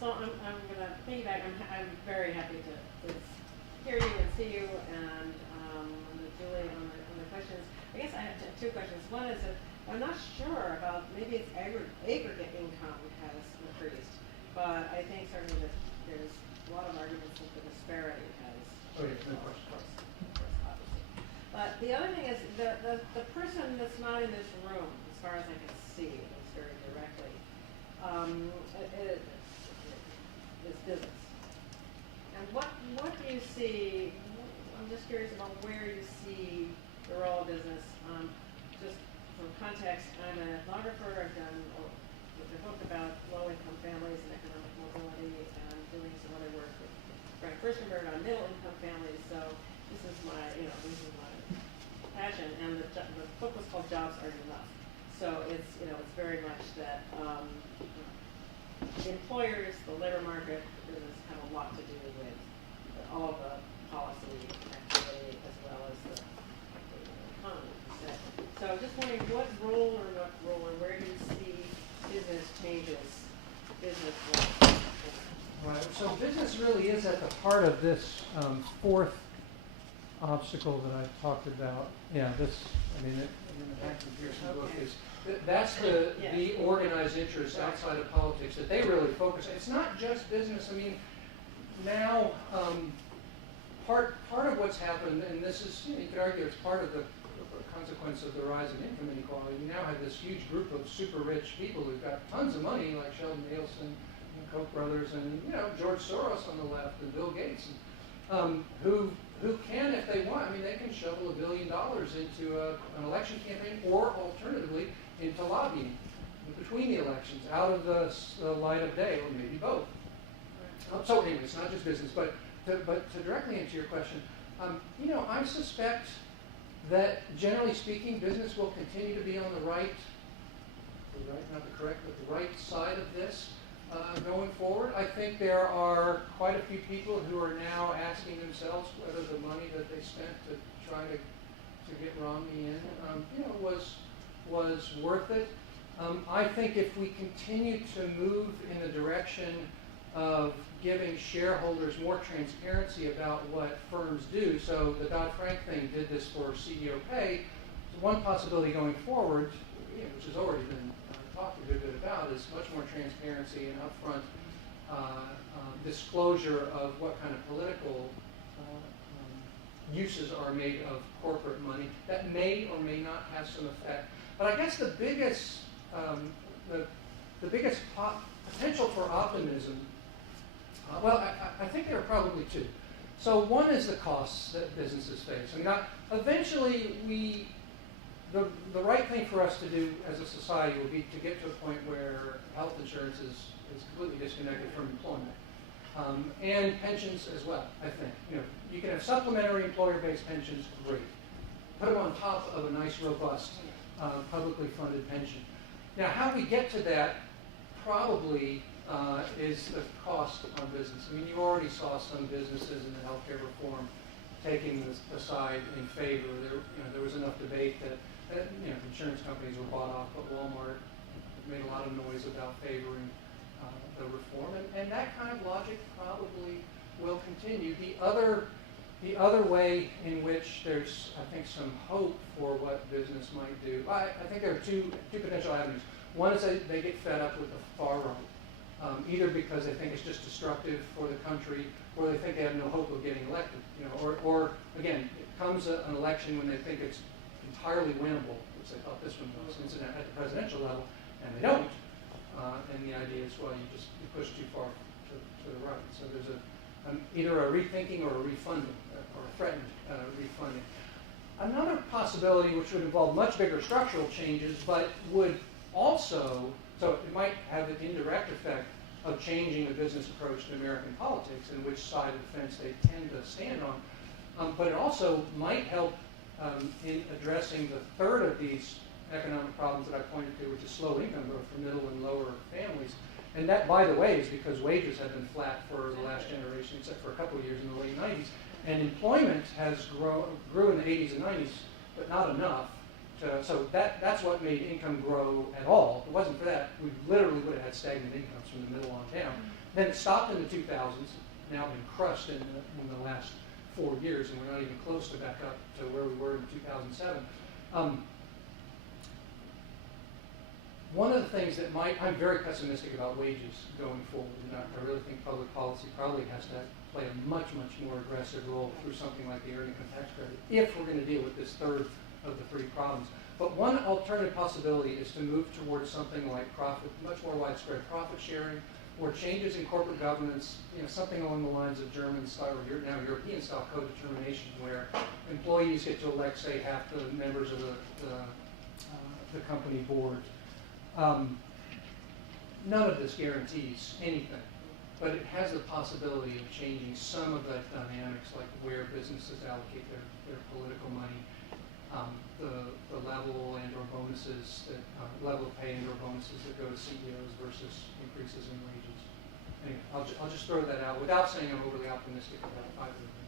So I'm going to piggyback. I'm very happy to hear you and see you, and Julie on the questions. I guess I have two questions. One is that I'm not sure about, maybe it's aggregate income has increased, but I think certainly that there's a lot of arguments that the disparity has. Oh, yeah, no Of question. course, obviously. But the other thing is the person that's not in this room, as far as I can see, at least very directly, is business. And what do you see? I'm just curious about where you see the role of business. Just from context, I'm an ethnographer. I've done a book about low-income families and economic mobility, and doing some other work with Frank Furstenberg on middle-income families. So this is my passion. And the book was called Jobs Aren't Enough. So it's very much that employers, the labor market, business have a lot to do with all of the policy activity as well as the economy. So I'm just wondering what role and where do you see business changes, business roles? Right. So business really is at the heart of this fourth obstacle that I talked about. Yeah, this. I mean, the Hackman Pearson book is. That's the organized interests outside of politics that they really focus on. It's not just business. I mean, now part of what's happened, and this is, you could argue it's part of the consequence of the rise in income inequality. We now have this huge group of super rich people who've got tons of money, like Sheldon Adelson and Koch brothers, and George Soros on the left, and Bill Gates, and, who can, if they want, I mean, they can shovel $1 billion into an election campaign, or alternatively into lobbying between the elections, out of the light of day, or maybe both. So anyway, it's not just business, but to directly answer your question, I suspect that generally speaking, business will continue to be on the right, not the correct, but the right side of this going forward. I think there are quite a few people who are now asking themselves whether the money that they spent to try to get Romney in, was worth it. I think if we continue to move in the direction of giving shareholders more transparency about what firms do, so the Dodd-Frank thing did this for CEO pay. So one possibility going forward, which has already been talked a good bit about, is much more transparency and upfront disclosure of what kind of political uses are made of corporate money that may or may not have some effect. But I guess the biggest potential for optimism, I think there are probably two. So one is the costs that businesses face. I mean, eventually the right thing for us to do as a society will be to get to a point where health insurance is completely disconnected from employment. And pensions as well, I think. You can have supplementary employer-based pensions, great. Put them on top of a nice, robust, publicly funded pension. Now, how we get to that probably is the cost on business. I mean, you already saw some businesses in the healthcare reform taking the side in favor. There was enough debate that insurance companies were bought off, but Walmart made a lot of noise about favoring the reform, and that kind of logic probably will continue. The other way in which there's, I think, some hope for what business might do, I think there are two potential avenues. One is they get fed up with the far right, either because they think it's just destructive for the country, or they think they have no hope of getting elected. Or again, it comes an election when they think it's entirely winnable, which they thought this one was, incident at the presidential level, and they don't. And the idea is, well, you push too far to the right. So there's either a rethinking or a refunding, or a threatened refunding. Another possibility, which would involve much bigger structural changes, but would also, so it might have an indirect effect of changing the business approach to American politics and which side of the fence they tend to stand on. But it also might help in addressing the third of these economic problems that I pointed to, which is slow income growth for middle and lower families. And that, by the way, is because wages have been flat for the last generation, except for a couple of years in the late 90s. And employment grew in the 80s and 90s, but not enough so that's what made income grow at all. If it wasn't for that, we literally would have had stagnant incomes from the middle on down. Then it stopped in the 2000s, now been crushed in the last 4 years, and we're not even close to back up to where we were in 2007. One of the things that I'm very pessimistic about wages going forward, and I really think public policy probably has to play a much, much more aggressive role through something like the earned income tax credit, if we're going to deal with this third of the three problems. But one alternative possibility is to move towards something like much more widespread profit sharing, or changes in corporate governance, something along the lines of German style, or now European style co-determination, where employees get to elect, say, half the members of the company board. None of this guarantees anything, but it has the possibility of changing some of the dynamics, like where businesses allocate their political money, the level and or bonuses, level of pay and or bonuses that go to CEOs versus increases in wages. Anyway, I'll just throw that out without saying I'm overly optimistic about either.